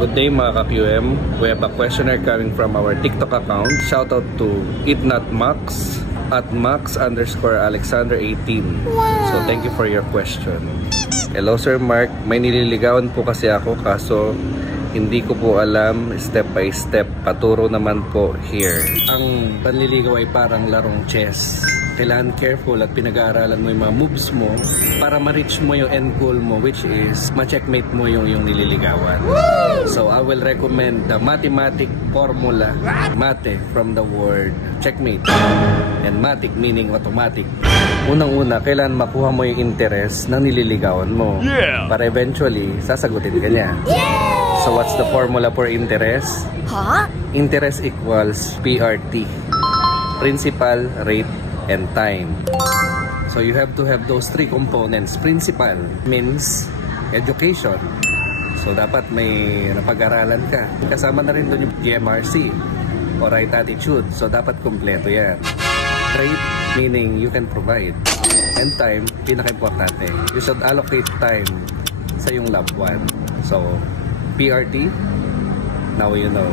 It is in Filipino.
Good day mga ka-QM. We have a questionnaire coming from our TikTok account. Shout out to EatNotMax at Max_Alexander18. So thank you for your question. Hello Sir Mark, may nililigawan po kasi ako kaso hindi ko po alam step by step. Paturo naman po here. Ang panliligaw ay parang larong chess. Kailangan careful at pinag-aaralan mo yung mga moves mo para ma-reach mo yung end goal mo, which is ma-checkmate mo yung nililigawan. So I will recommend the mathematic formula. Mate from the word checkmate and matic meaning automatic. Unang-una, kailangan makuha mo yung interest ng nililigawan mo para eventually sasagutin ka niya. So what's the formula for interest? Interest equals PRT, principal, rate, and time. So you have to have those three components. Principal means education. So dapat may napag-aralan ka. Kasama na rin doon yung GMRC o right attitude. So dapat kompleto yan. Rate meaning you can provide. And time, pinaka-importante. You should allocate time sa yung loved one. So PRT, now you know.